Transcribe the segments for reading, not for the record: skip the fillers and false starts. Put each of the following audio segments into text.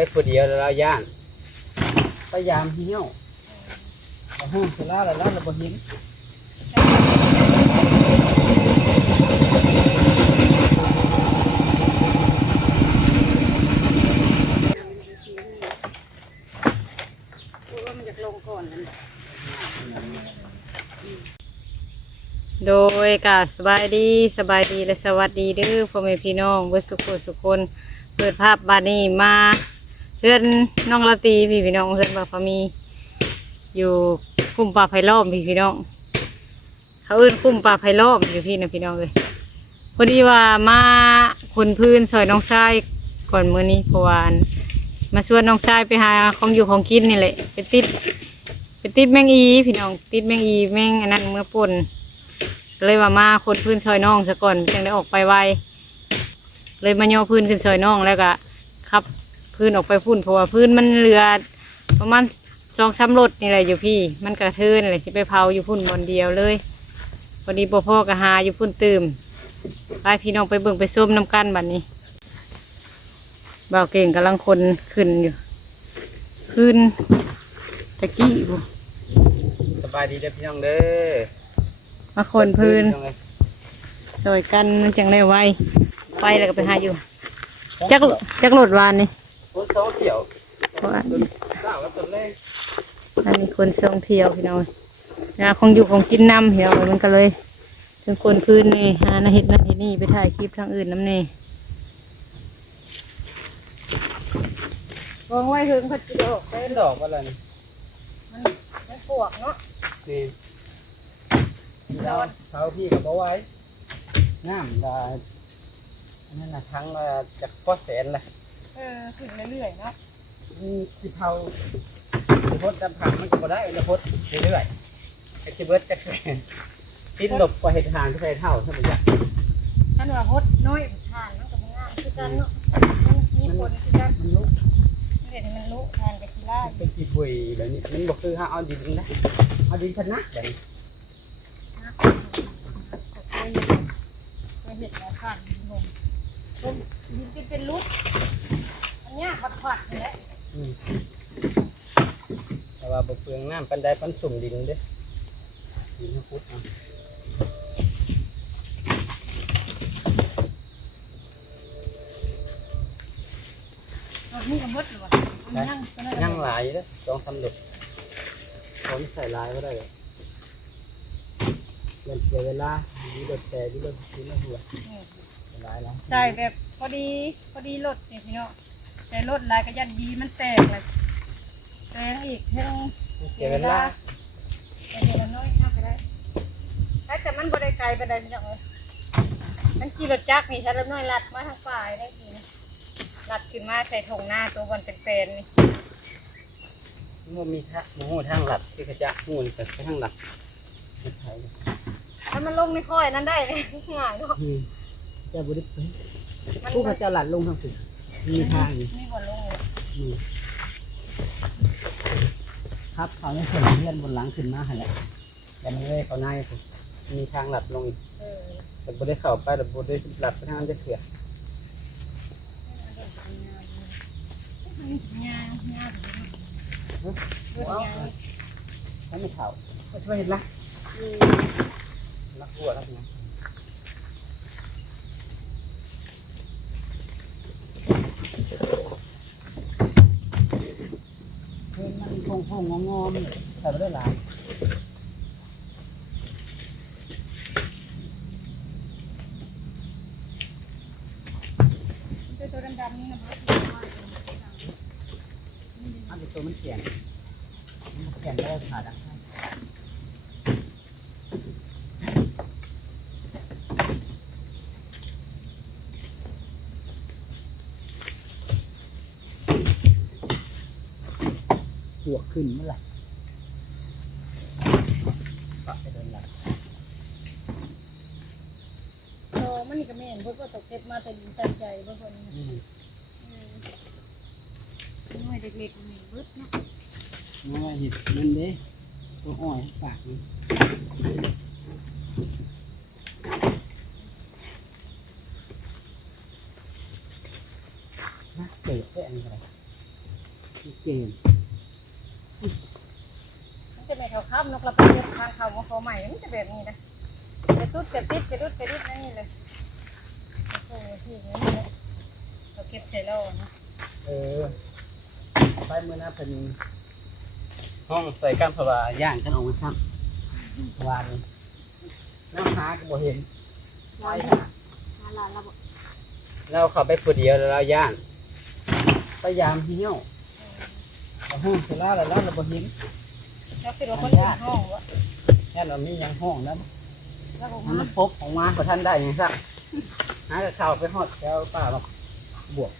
ไปผู้เดียวแล้วย่านพยายามเหี้ยวเอาห้องเสร็จแล้วเราบ่เห็นโดยกาสบายดีและสวัสดีเด้อพ่อแม่พี่น้องเบิดสุขคนเปิดภาพบานนี้มาเพื่อนน้องละตีพี่น้องเพื่อนบ่าวพามีอยู่คุ้มป่าไผ่ล้อมพี่น้องเขาเอิ้นคุ้มป่าไผ่ล้อมอยู่พี่นะพี่น้องเลยพอดีว่ามาคนพื้นซอยน้องชายก่อนมื้อนี้เพราะว่ามาชวนน้องชายไปหาของอยู่ของกินนี่แหละไปติดแมงอีพี่น้องติดแมงอีแมงอันนั้นเมื่อป่นเลยว่ามาคนพื้นซอยน้องซะก่อนจึงได้ออกไปไวเลยมาย่อพื้นขึ้นซอยน้องแล้วก็ขับพื้นออกไปพุ่นเพราะว่าพื้นมันเหลือประมาณ2-3 รถนี่แหละอยู่พี่มันกระเทินเลยสิไปเผาอยู่พุ่นบนเดียวเลยพอดีพ่อก็หาอยู่พุ่นตื่มไปพี่น้องไปเบิ่งไปส้มน้ำกันบัดนี้บ่าวเก่งกำลังคนขึ้นอยู่ขึ้นตะกี้บุ สบายดีเด้อพี่น้องเด้อมาคนพื้นซอยกันมันจังได้ไวไปแล้วก็ไปหาอยู่จักรถวานนี่ คนสองเที่ยว อัน ก้าวกับต้นแรก นี้คนทรงเที่ยวพี่น้อยนะคงอยู่ของกินน้ำพี่น้อยมันก็เลยถึงคนพื้นนี่หาเห็ดนั่นเห็ดนี่ไปถ่ายคลิปทางอื่นน้ำนี่วางไว้ถึงพัดจิโร่ เป็นดอกอะไรนี่ มันปวกเนาะ นี่เขาพี่ก็บอกไว้น้ำได้นั่นน่ะทั้งจากก็แสนเลย ถึงเรื่อยๆเนาะ สิเผาสิพดจำผักมันก็บ่ได้จะพดเรื่อยๆไอ้ที่เบิร์ดจะติดหลบกว่าเห็ดหางที่ใส่เท่าใช่ไหมจ๊ะ ท่านว่าฮดน้อยทานมันก็บ่งามคือกันเนาะมีผลคือกัน มันลุก เด็ดมันลุทานกับกีฬา เป็นกี่บุยแบบนี้มันบอกคือห้าเอาดินนะเอาดินพนักแบบนี้ เคยเห็นแล้วผ่านลงดินเป็นลุกอันเนี้ยผัดนี่แหละ แต่ว่าบกเปลืองน้ำปันไดปันสุ่มดินเด้ดินพุทธอ่ะ รถนี่ก็มดหรือวะยั่งหลายเด้2-3 หลดผมใส่ลายก็ได้เลยมันเสียเวลาดีรถแต่ดีรถซื้อมาหัวหลายแล้ว ใช่แบบพอดีรถเนี่ยพี่เนาะแต่รถลายกระยันดีมันแตกเลยแตกอีกทั้ง เสียเวลา แต่เดี๋ยวน้อยเอาไปได้แต่มันบ่ได้ไกลไปได้พี่น้องเลยมันขี่รถจักรนี่ฉันเริ่มน้อยลัดมาทางป่าได้ทีนะลัดขึ้นมาใส่ถงหน้าตัวบนเป็นนี่ มันมีทางหูทางหลัดที่กระจะหูนี่แต่ทางหลัดไม่ใช่ ถ้ามันลงไม่ค่อยนั้นได้เลยง่ายเนาะ เจ้าบุริษผู้เขาเจ้าหลัดลงทางสุดมีทางอยู่ มีบ่ลงเลย ครับเขาไม่เคยเลื่อนบนหลังขึ้นมาแหละแต่ไม่ได้เขาหน้าผมมีทางหลัดลงอีกแต่บุได้เข้าไปแต่บุได้หลัดไปทางนั้นจะเถื่อน ถ้าไม่เข่าก็ช่วยเห็นละรักหัวรักเนี้ยมันพงงอมใส่ไปได้หลายตัวดำๆนี่นะ อันนี้ตัวมันแข็งได้ขาดอ่ะ นกกระไปเก็บทางเขาของเขาใหม่มันจะแบบนี้นะจะตุ๊ดจะติดจะตุ๊ดจะติดนั่นนี่เลยโอ้โหที่นี่เราเก็บใส่โลนะ ไปมื้อหน้าเป็นห้องใส่กันเพราะว่าย่างกันออกมาซ้ำวานน้ำหาก็บ่เห็นไปหา ลาละบ่ เราเข้าไปผู้เดียวแล้วเราย่างพยายามเหี้ยวเอาห้องเสร็จแล้วแล้วเราบ่เห็น แล้วคือว่าคนอื่นห้องวะ แค่เรามีหยังห้องนั้น แล้วผม มันพบออกมาพอท่านได้หยังซักหาก็เข้าไปฮอดแล้วป้าบอกบวก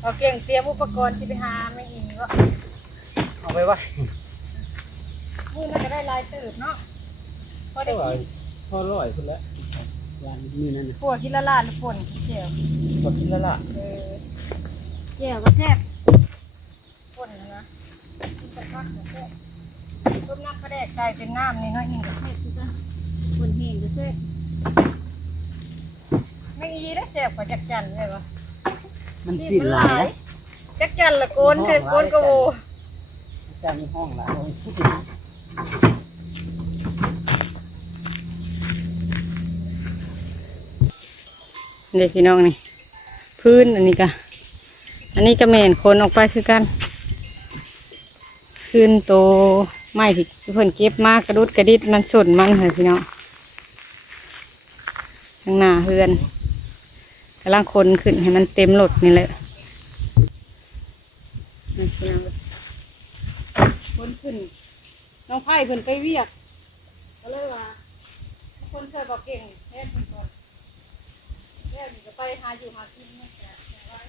เอาเก่งเตรียมอุปกรณ์ที่ไปหาไม่อิงก็ เอาไปไว้ มือน่าจะได้ลายตื่นเนาะพอได้ ก็ว่า กิน พอร้อยพุ่นแล้ววานมีนั่นน่ะ พวกที่ละลาดหรือฝนเจียว บ่กินแล้วล่ะ เจียวก็แซ่บฝนนะกินกระพักก็แซ่บต้มน้ำกระแดกใส่เป็นน้ำนี่เนาะอิงก็แซ่บคือกันฝนแห้งก็แซ่บไม่อีได้แซ่บกว่าจักจันเลยวะ มันสิ้นหลายแล้ว จักจันละโกนคือโกนกระโว จะมีห้องหลายห้อง เด็กพี่น้องนี่พื้นอันนี้ก็แม่นคนออกไปคือกันพื้นโตไม้ที่เพิ่นเก็บมากกระดุดกระดิดมันสนมันเหรอพี่น้องข้างหน้าเฮือนกำลังคนขึ้นให้มันเต็มรถนี่แหละนี่พี่น้องคนขึ้นน้องไผ่ขึ้นไปเวียกก็เลยว่าคนเคยบอกเก่งแค่คนก่อนแล้วนี่ก็ไปหาอยู่หากินนี่แหละแต่ว่า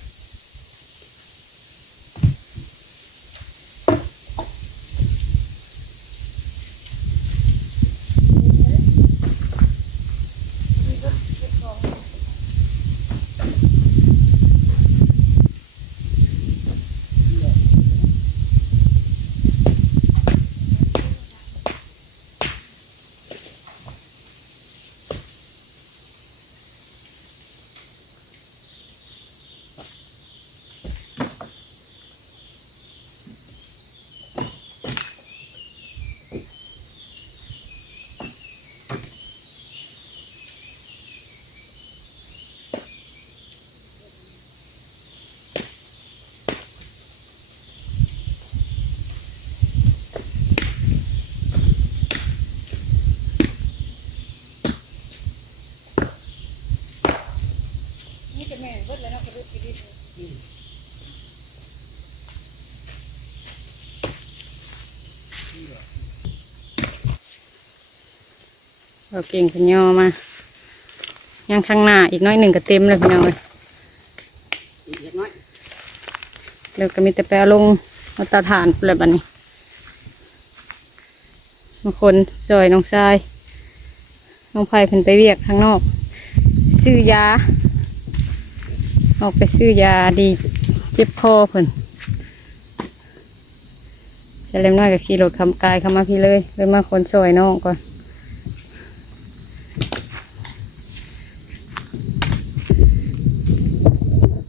นี่จะแม่นเบิดแล้วเนาะกระดุดกระดิดเราเก่งพญอมายังข้างหน้าอีกน้อยหนึ่งก็เต็มเลยพี่น้องเลย อีกเล็กน้อย เดี๋ยวก็มีแต่แปรลงมาตรฐานอะไรแบบนี้บางคนซอยน้องทรายน้องไผ่เพิ่นไปเวียกข้างนอกซื้อยาออกไปซื้อยาดีเจ็บคอเพิ่นจะเล่มน้อยกับขี่รถคำกายเข้ามาพี่เลยมาคนซอยน้องก่อน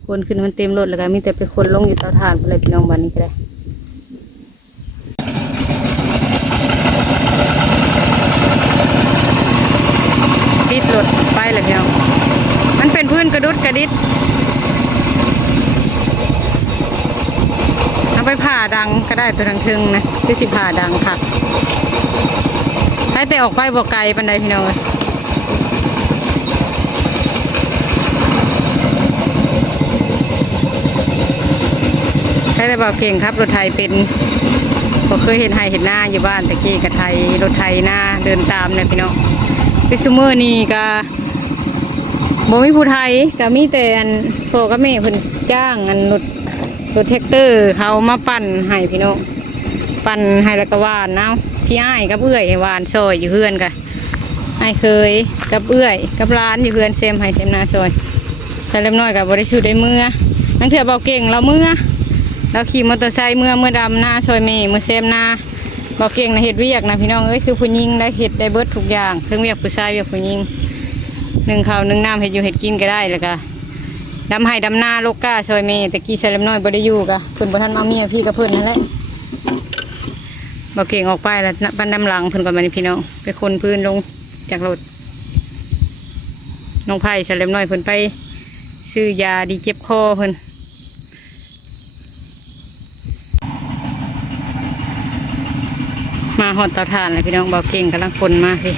คนขึ้นมันเต็มรถแล้วก็มีแต่ไปคนลงอยู่เตาถ่านไปเลยพี่น้องบ้านนี้ก็ได้ดิดรถไปเลยพี่น้องมันเป็นพื้นกระดุดกระดิดเอาไปผ่าดังก็ได้ตัวทางทึงนะที่สิผ่าดังค่ะให้แต่ออกไปบอกไกลปันใดพี่น้องใช้ได้บอกเก่งครับรถไทยเป็นผมเคยเห็นไฮเห็นหน้าอยู่บ้านตะกี้กับไทยรถไทยหน้าเดินตามเลยพี่น้องพิซูเมอร์นี่ก็บ่มีผู้ไทยก็มีแต่อันพ่อกับแม่เพิ่นจ้างอันรถแท็กเตอร์เขามาปั่นให้พี่น้องปั่นให้แล้วก็หวานเนาะพี่อ้ายกับเอื้อยหวานซอยอยู่เพื่อนกันอ้ายเคยกับเอื้อยกับร้านอยู่เพื่อนเซมให้เซมนาซอยแต่เล็กน้อยกับบริสุทธิ์ได้เมื่อนั่งเถื่อเบาเก่งเราเมื่อเราขี่มอเตอร์ไซค์เมื่อดำหน้าซอยเมย์เมื่อเซมนา บ่เก่งนะเฮ็ดเวียกนะพี่น้องเอ้ยคือผู้หญิงได้เฮ็ดได้เบิดทุกอย่างทั้งเวียกผู้ชายเวียกผู้หญิงนึ่งข้าวนึ่งน้ำเฮ็ดอยู่เฮ็ดกินก็ได้แล้วก็ดำไห้ดำนาโลกก้าซอยเมตะกี้ใส่ลำน้อยบ่ได้อยู่กะเพิ่นบ่ทันมาเมียพี่กับเพิ่นนั่นแหละบ่เก่งออกไปแล้วบ้านน้ำหลังเพิ่นก่อนมานี่พี่น้องไปคนพื้นลงจากรถน้องไผ่ใส่ลำน้อยเพิ่นไปซื้อยาดีเจ็บคอเพิ่นมาหอดเตาถ่านเลยพี่น้องบ่เก่งกำลังคนมาพี่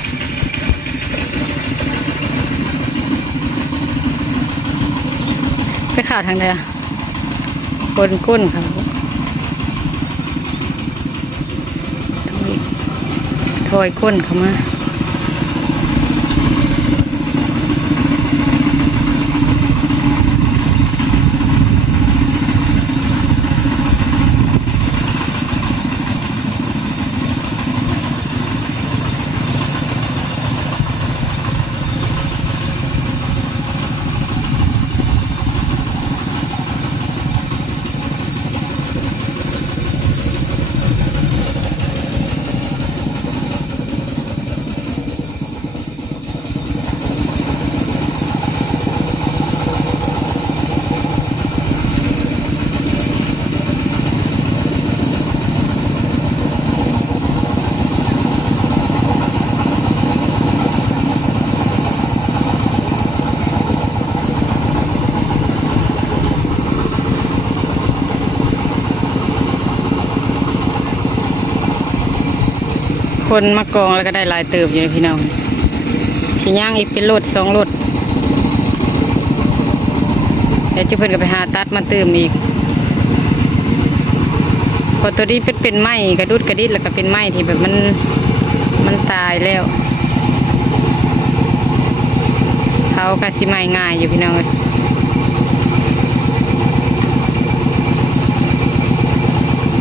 ไปข่าวทางเดียวคนก้นค่ะถอยก้นเข้ามาคนมากองแล้วก็ได้ลายเติบอยู่พี่น้องชิ้นย่างอีกเป็นรถ2 รถเดี๋ยวจะเพิ่นก็ไปหาตัดมาเติมอีกพอตัวนี้เป็นไม้กระดุดกระดิดแล้วก็เป็นไม้ที่แบบมันตายแล้วเขากะสิไม้ง่ายอยู่พี่น้อง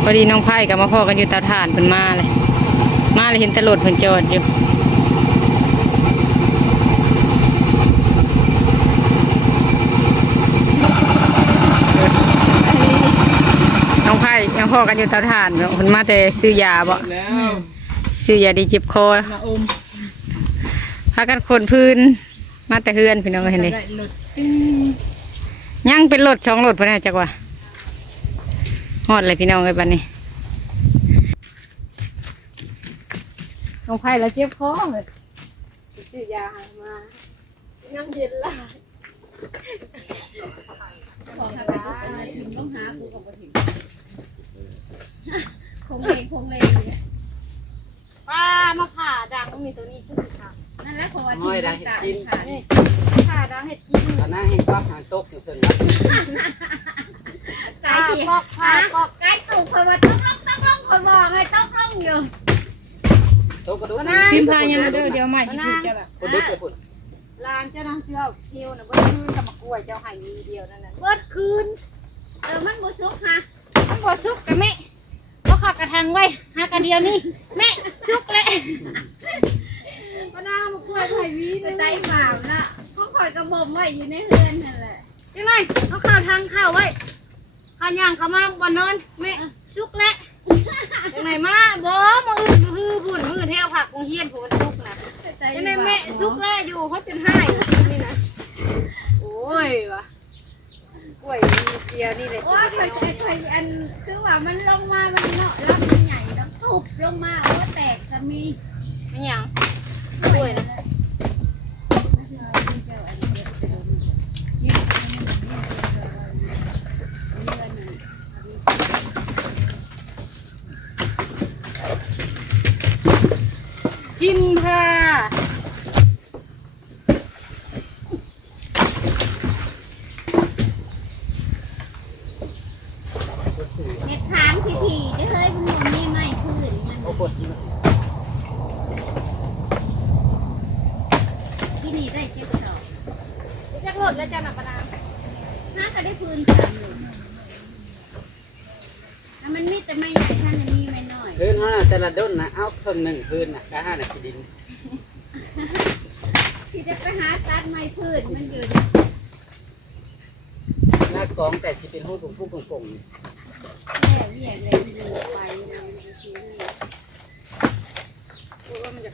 พอดีน้องไผ่กับมาพ่อกันอยู่เตาถ่านเพิ่นมาเลยเห็นตลดเพิ่นจอดอยู่น้องไผ่ยังพ่อกันอยู่เตาถ่านเพิ่นมาแต่ซื้อยาบ่ซื้อยาดีเจ็บคอพากันคนพื้นมาแต่เฮือนพี่น้องเห็นดิยังเป็นรถ2 รถเพิ่นน่ะจักว่าฮอดเลยพี่น้องเอ้ยบัดนี้น้องไผ่แล้วเจ็บคอเลยซื้อยามานั่งเย็นละของทางการอะไรถึงต้องหากูกับมาถึงคงเลงป้ามาผ่าดังก็มีตัวนี้ขึ้นค่ะ นั่นแหละของว่า น้อยได้ ที่ เห็ด ตา กิน ขานี่ ผ่าดังเห็ดกิน ตอนนั้นเห็นว่าหางตกอยู่เพิ่นครับ ไก่ที่ปอกไก่ตู่คนว่าต้องลงคนบอกให้ต้องลงอยู่ ตกกระดูก พิมพายังมาเด้อเดี๋ยวใหม่ที่ถูกจะแบบ คนดึกไปพุ่น ลานเจ้าน้องเชี่ยวเที่ยวนะเบิ้ลคืนกับมากล้วยเจ้าไห่มีเดียวนั่นแหละ เบิดคืนมันบุซุกค่ะ มันบ่ซุกกับแม่ก็ขับกระทังไว้หากันเดียวนี่แม่ซุกเลยก็น่ามากล้วยไห่มี ใจหมาน่ะก็คอยกระบอกไว้อยู่ในเฮือนนั่นแหละ ยังไงเขาข่าวทางข่าวไว้ข้าย่างเขามาบนนอนแม่ซุกแล้วยังไงมาบ่มาอื่นบุญมือเที่ยวผักกงเฮียนผมซุกนะยังไงแม่ซุกแล้วอยู่เขาจนให้นี่นะโอ้ยวะกล้วยมีเดียวนี่เลย โอ้ยเคยอันคือว่ามันลงมามันเนาะแล้วมันใหญ่แล้วทุบลงมาว่าแตกจะมี ไม่ยังกล้วยนะกินค่ะ เม็ดค้างทีได้เฮ้ยมันมีไหมพื้นมัน เอากด ที่นี่ได้เจ็บดอก จักรถแล้วจะหนักปะนา ถ้าก็ได้พื้นสามเลยถ้ามันมีแต่ไม่ใหญ่ถ้ามันมีไม่น้อย พื้นเฮาน่ะแต่ละด้นน่ะเอาครึ่งหนึ่งพื้นน่ะก็5น่ะสิดิน ที่จะไปหาตัดไม้พื้นมันอยู่ หน้ากองแต่สิเป็นหูปุ้งๆๆ แย่เลยอยู่ไปนะมันคือ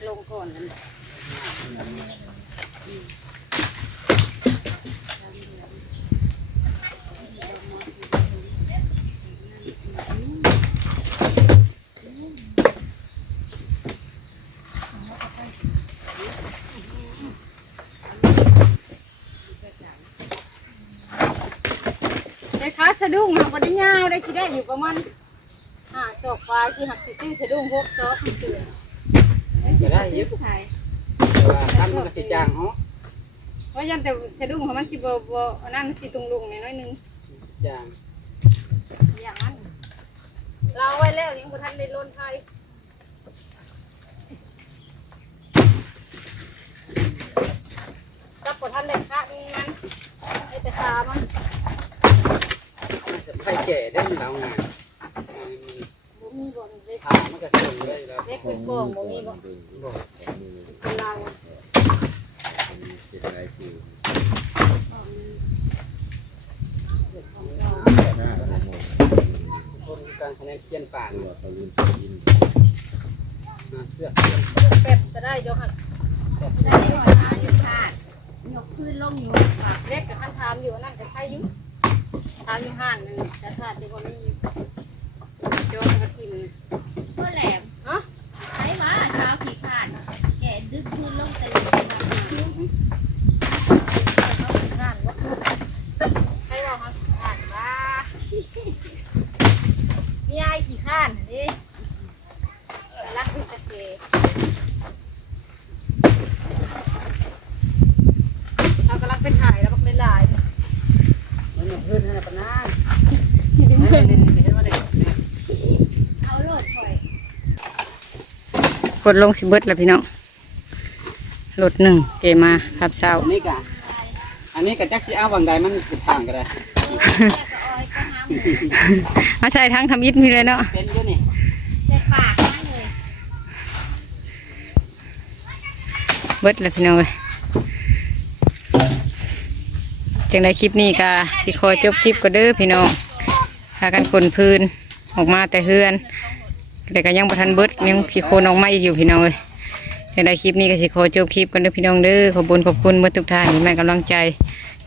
ลงก่อนนั่นขาสะดุ้งหักบไดยาวได้ที่ได้อยู่ประมาณศอกปลาที่หักสิซื้อสะดุ้งพวกซอกเสือ จะได้ยึด ใช่ ว่าทำมันก็สิจางเหรอ เพราะยันแต่สะดุ้งของมันสิบ่นั่นสิตุงลุงน้อยนึง จาง อย่างนั้นเราไว้แล้วยังบ่ทันได้ล้นไทยจับบ่ทันได้คะมันไอ้แต่ขามัน ไข่แก่ได้เราไง บ่มีบ่เล็ก ขามันก็เสื่อมเลยแล้ว เล็กเป็นกองบ่มีบ่เป็นเรา คนการคะแนนเขียนป่านเสื้อ เป็ดจะได้ยกหัก ได้หอยมาอยู่ค่ะยกขึ้นลงอยู่ปาก เล็กกับท่านทามอยู่นั่นแต่ใครอยู่ทามอยู่ห้านนั่นแต่ทานที่บ่มีโจมกระถิ่น ก็แหลม เนาะ ใช้ว่าเท้าขี่ขาดแกดึกขึ้นลงแต่ งานวะให้เราหักข้านว่ามีไอ้ขี้ข้านนี่รักพิเศษเรากำลังไปถ่ายแล้วบักหลาย มันยังพื้นให้ปนานนี่เห็นว่าเด็ก เอาโลดถอย กดลงสิเบิดแล้วพี่น้องรถหนึ่งเกมาครับเช้า อันนี้กับจักสีเอาบางใดมันติดทางก็ได้ แยกกับออยก็ห้ามเลย มาใช้ทั้งทำอิฐมีเลยเนาะ เป็นอยู่นี่ ใส่ปากมาเลย เบิดแล้วพี่น้องเลยจังได้คลิปนี้ก็สิขอจบคลิปก็เด้อพี่น้องพากันขนพื้นออกมาแต่เฮือนแต่ก็ยังบ่ทันเบิดยังขี้โคลนออกมาอีกอยู่พี่น้องเลยจังได้คลิปนี้ก็สิขอจบคลิปกันเด้อพี่น้องเด้อขอบคุณเมื่อทุกท่านที่ให้กำลังใจ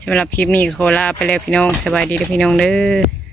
สำหรับคลิปนี้ก็ขอลาไปแล้วพี่น้องสบายดีเด้อพี่น้องเด้อ